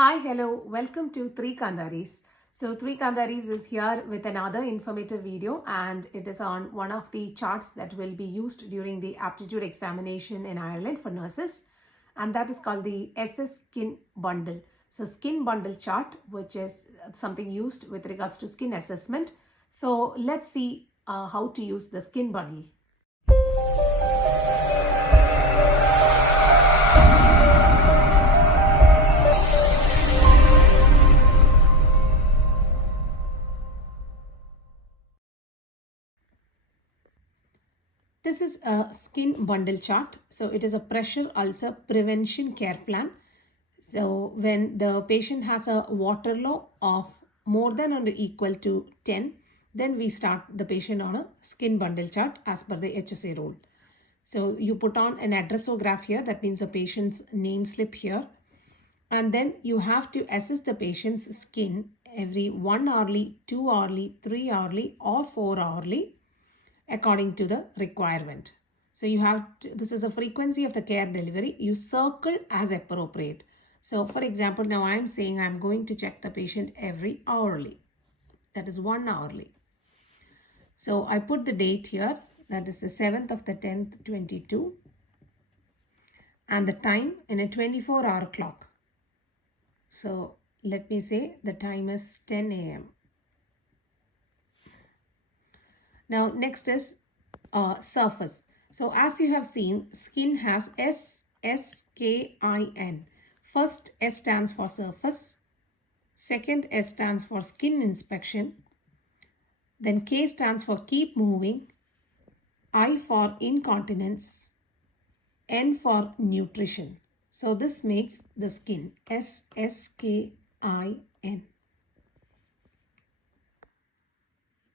Hi, hello, welcome to Three Kandaris. So Three Kandaris is here with another informative video, and it is on one of the charts that will be used during the aptitude examination in Ireland for nurses, and that is called the SSKIN bundle. So skin bundle chart, which is something used with regards to skin assessment. So let's see how to use the skin bundle. This is a skin bundle chart. So it is a pressure ulcer prevention care plan. So when the patient has a Waterloo of more than or equal to 10, then we start the patient on a skin bundle chart as per the HSA rule. So you put on an addressograph here, that means a patient's name slip here. And then you have to assess the patient's skin every 1 hourly, 2 hourly, 3 hourly or 4 hourly according to the requirement. So you have to, this is a frequency of the care delivery. You circle as appropriate. So for example, now I'm saying I'm going to check the patient every hourly. That is 1 hourly. So I put the date here. That is the 7th of the 10th, 22. And the time in a 24-hour clock. So let me say the time is 10 a.m. Now next is surface. So as you have seen, skin has SSKIN. First S stands for surface. Second S stands for skin inspection. Then K stands for keep moving. I for incontinence. N for nutrition. So this makes the skin SSKIN.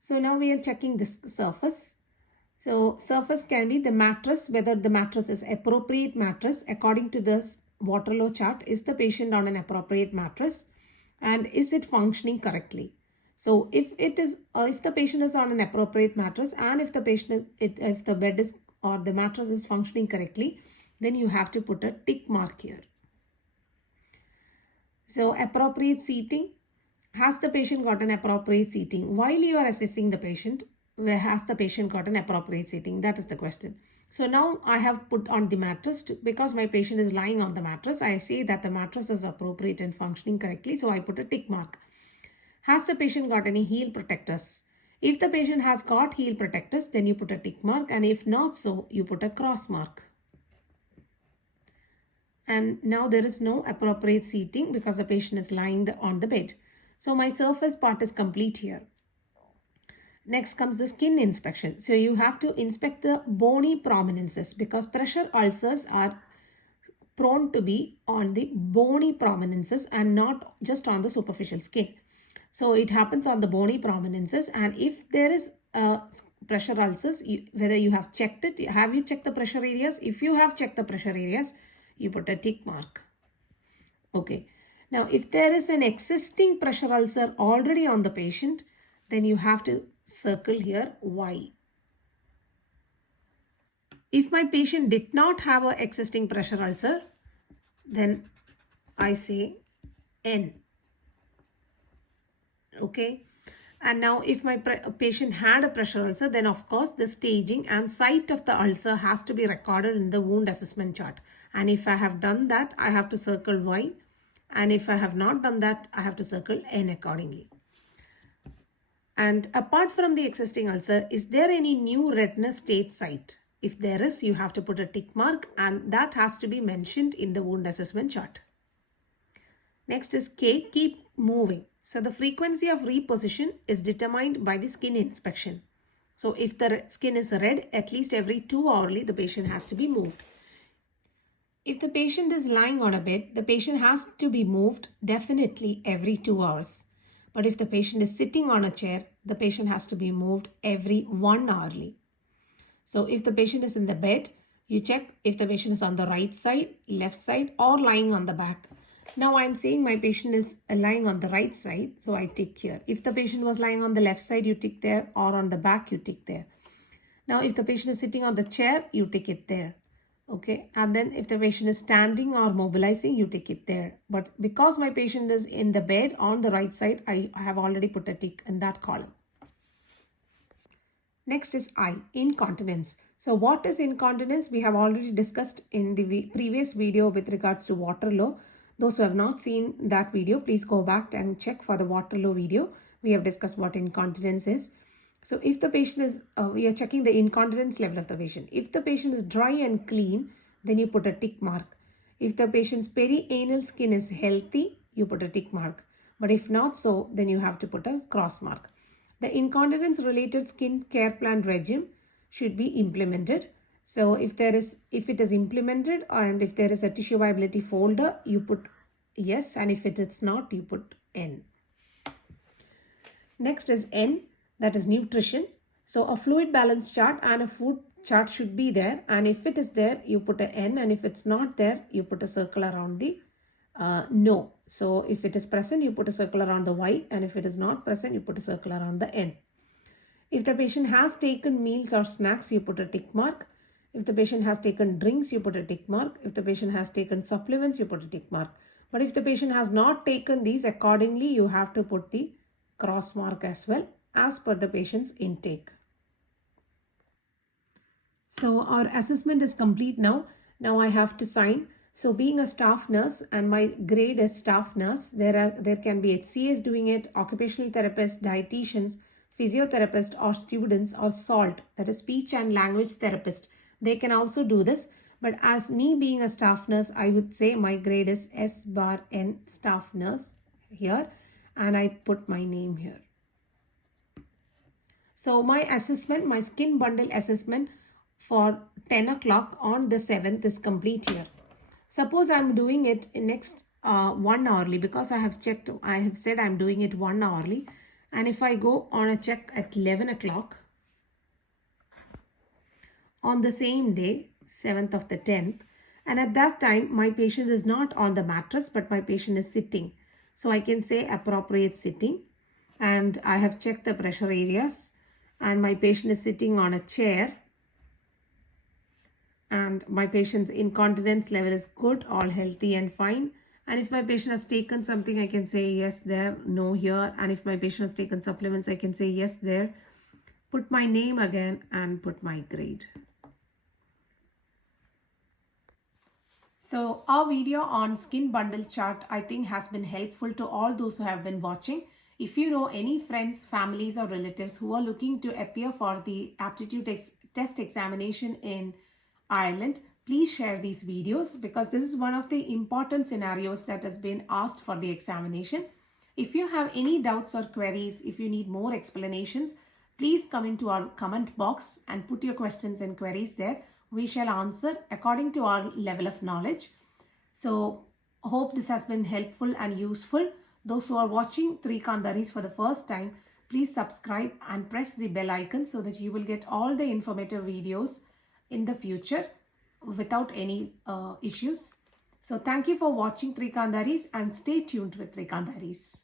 So now we are checking this surface. So surface can be the mattress, whether the mattress is appropriate mattress according to this Waterloo chart. Is the patient on an appropriate mattress and is it functioning correctly? So if it is, if the patient is on an appropriate mattress and if the patient is, if the bed is or the mattress is functioning correctly, then you have to put a tick mark here. So appropriate seating. Has the patient got an appropriate seating? While you are assessing the patient, where has the patient got an appropriate seating? That is the question. So now I have put on the mattress because my patient is lying on the mattress. I say that the mattress is appropriate and functioning correctly. So I put a tick mark. Has the patient got any heel protectors? If the patient has got heel protectors, then you put a tick mark, and if not so, you put a cross mark. And now there is no appropriate seating because the patient is lying on the bed. So my surface part is complete here. Next comes the skin inspection. So you have to inspect the bony prominences because pressure ulcers are prone to be on the bony prominences and not just on the superficial skin. So it happens on the bony prominences, and if there is pressure ulcers, whether you have checked it, have you checked the pressure areas? If you have checked the pressure areas, you put a tick mark. Okay. Now, if there is an existing pressure ulcer already on the patient, then you have to circle here Y. If my patient did not have an existing pressure ulcer, then I say N. Okay. And now if my patient had a pressure ulcer, then of course the staging and site of the ulcer has to be recorded in the wound assessment chart. And if I have done that, I have to circle Y. And if I have not done that, I have to circle N accordingly. And apart from the existing ulcer, is there any new redness state site? If there is, you have to put a tick mark, and that has to be mentioned in the wound assessment chart. Next is K, keep moving. So the frequency of reposition is determined by the skin inspection. So if the skin is red, at least every 2 hourly, the patient has to be moved. If the patient is lying on a bed, the patient has to be moved definitely every 2 hours. But if the patient is sitting on a chair, the patient has to be moved every 1 hourly. So if the patient is in the bed, you check if the patient is on the right side, left side, or lying on the back. Now I'm saying my patient is lying on the right side, so I tick here. If the patient was lying on the left side, you tick there, or on the back, you tick there. Now if the patient is sitting on the chair, you tick it there. Okay, and then if the patient is standing or mobilizing, you take it there. But because my patient is in the bed on the right side, I have already put a tick in that column. Next is I, incontinence. So what is incontinence? We have already discussed in the previous video with regards to Waterloo. Those who have not seen that video, please go back and check for the Waterloo video. We have discussed what incontinence is. So if the patient is, we are checking the incontinence level of the patient. If the patient is dry and clean, then you put a tick mark. If the patient's perianal skin is healthy, you put a tick mark. But if not so, then you have to put a cross mark. The incontinence related skin care plan regime should be implemented. So if it is implemented and if there is a tissue viability folder, you put yes, and if it is not, you put N. Next is N, that is nutrition. So a fluid balance chart and a food chart should be there, and if it is there, you put a N, and if it's not there, you put a circle around the no. So if it is present, you put a circle around the Y, and if it is not present, you put a circle around the N. If the patient has taken meals or snacks, you put a tick mark. If the patient has taken drinks, you put a tick mark. If the patient has taken supplements, you put a tick mark. But if the patient has not taken these, accordingly, you have to put the cross mark as well as per the patient's intake. So our assessment is complete now. Now I have to sign. So being a staff nurse and my grade is staff nurse, there can be HCAs doing it, occupational therapists, dietitians, physiotherapists or students, or SALT, that is speech and language therapist. They can also do this. But as me being a staff nurse, I would say my grade is S/N staff nurse here, and I put my name here. So my assessment, my skin bundle assessment for 10 o'clock on the 7th is complete here. Suppose I'm doing it in next 1 hourly, because I have said I'm doing it 1 hourly. And if I go on a check at 11 o'clock on the same day, 7th of the 10th, and at that time my patient is not on the mattress, but my patient is sitting. So I can say appropriate sitting, and I have checked the pressure areas, and my patient is sitting on a chair, and my patient's incontinence level is good, all healthy and fine. And if my patient has taken something, I can say yes there, no here. And if my patient has taken supplements, I can say yes there. Put my name again and put my grade. So our video on skin bundle chart, I think, has been helpful to all those who have been watching. If you know any friends, families or relatives who are looking to appear for the aptitude test examination in Ireland, please share these videos, because this is one of the important scenarios that has been asked for the examination. If you have any doubts or queries, if you need more explanations, please come into our comment box and put your questions and queries there. We shall answer according to our level of knowledge. So hope this has been helpful and useful. Those who are watching 3 Kandaris for the first time, please subscribe and press the bell icon so that you will get all the informative videos in the future without any issues. So thank you for watching 3 Kandaris, and stay tuned with 3 Kandaris.